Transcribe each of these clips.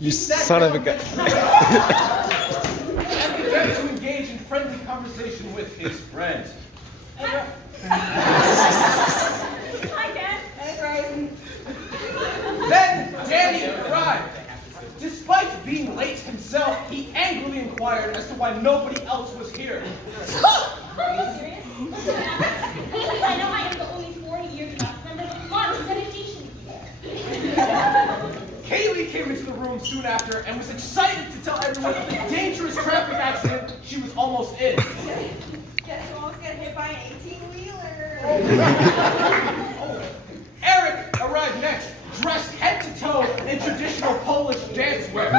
You son of a gun. And began to engage in friendly conversation with his friends. Hi, Dad. Hey, Ryan. Then Danny arrived. Despite being late himself, he angrily inquired as to why nobody else was here. Are you serious? I know I am the only 40-year class member, but come on, we've got a nation here. Kaylee came into the room soon after and was excited to tell everyone of the dangerous traffic accident she was almost in. Guess who almost got hit by an 18-wheeler? Eric arrived next, dressed head to toe in traditional Polish dance wear,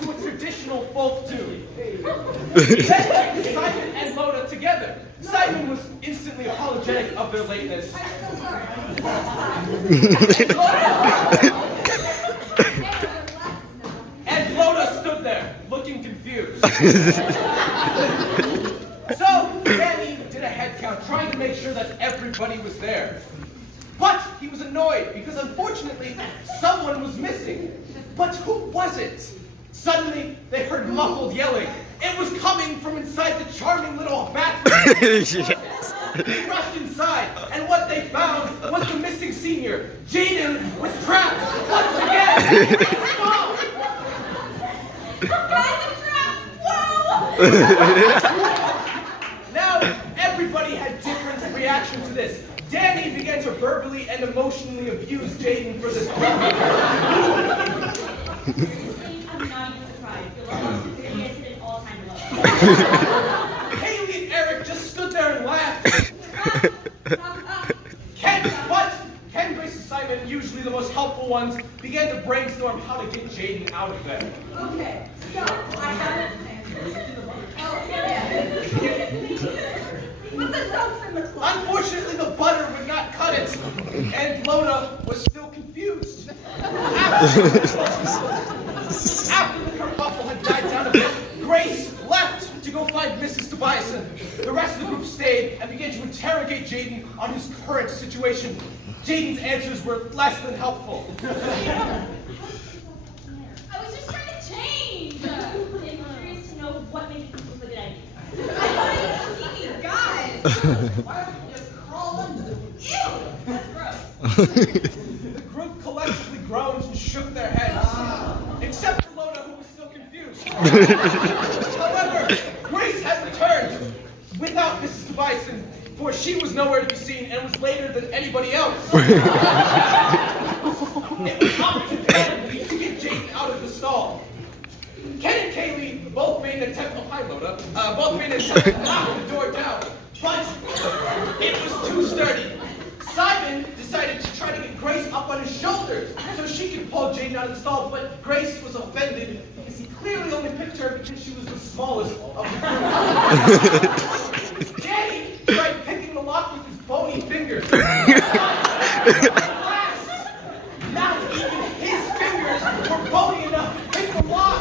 to a traditional folk tune. Then took Simon and Loda together. Simon was instantly apologetic of their lateness. And Loda stood there, looking confused. So Danny did a head count, trying to make sure that everybody was there. But he was annoyed because unfortunately someone was missing. But who was it? Suddenly they heard muffled yelling. It was coming from inside the charming little bathroom. Yes. They rushed inside, and what they found was the missing senior. Jaden was trapped once again. Oh. Guys, I'm trapped! Whoa! Now everybody had different reactions to this. Danny began to verbally and emotionally abuse Jaden for this problem. I'm not even surprised. You'll almost experience it an all-time low. Haley and Eric just stood there and laughed. Ken, Grace, and Simon, usually the most helpful ones, began to brainstorm how to get Jaden out of there. Okay, so I have an Put the soaps in the closet. Unfortunately, the butter would not cut it, and Loda was still confused. After the kerfuffle had died down a bit, Grace left to go find Mrs. Tobiason. The rest of the group stayed and began to interrogate Jaden on his current situation. Jaden's answers were less than helpful. I was just trying to change. I'm curious to know what made you think it was a good idea. I wanted to see you guys. Why don't you just crawl under the... Ew! That's gross. The group collectively groaned and shook their heads, except for Loda, who was still confused. However, Grace had returned without Mrs. Tobiason, for she was nowhere to be seen and was later than anybody else. It was up to them to get Jaden out of the stall. Ken and Kaylee both made an attempt, both made an attempt to knock the door down, but it was too sturdy. Simon decided to try to get Grace up on his shoulders so she could pull Jaden out of the stall, but Grace was offended because he clearly only picked her because she was the smallest of the group. Danny tried picking the lock with his bony fingers. Alas, not even his fingers were bony enough to pick the lock.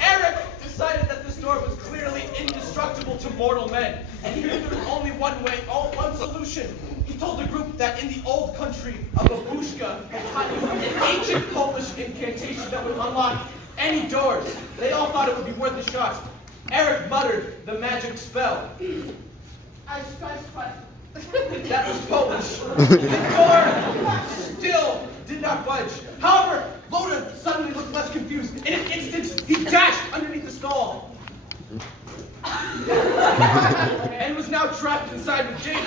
Eric decided that this door was clearly indestructible to mortal men, and he knew there was only one solution. He told the group that in the old country of Babushka had taught him an ancient Polish incantation that would unlock any doors. They all thought it would be worth a shot. Eric muttered the magic spell. That was Polish. The door still did not budge. However, Loda suddenly looked less confused. In an instant, he dashed underneath the stall. And was now trapped inside with Jaden.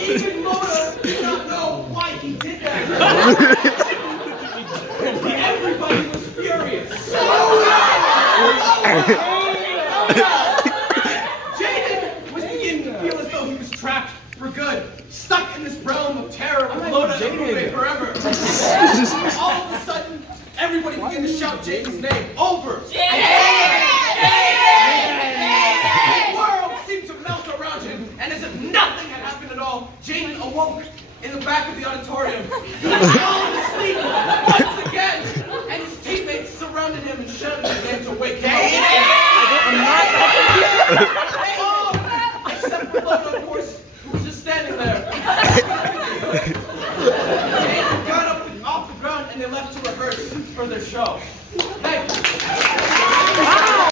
Even Loda did not know why he did that. Everybody was furious. Jaden was beginning to feel as though he was trapped for good, stuck in this realm of terror with Loda moving forever. All of a sudden, everybody began to shout Jaden's name over. The world seemed to melt around him, and as if nothing had happened at all, Jaden awoke in the back of the auditorium. He had fallen asleep once again, and his teammates surrounded him and shouted his name to wake him up. Oh, except for Loda, of course, who was just standing there. They got up off the ground and they left to rehearse for their show. Hey,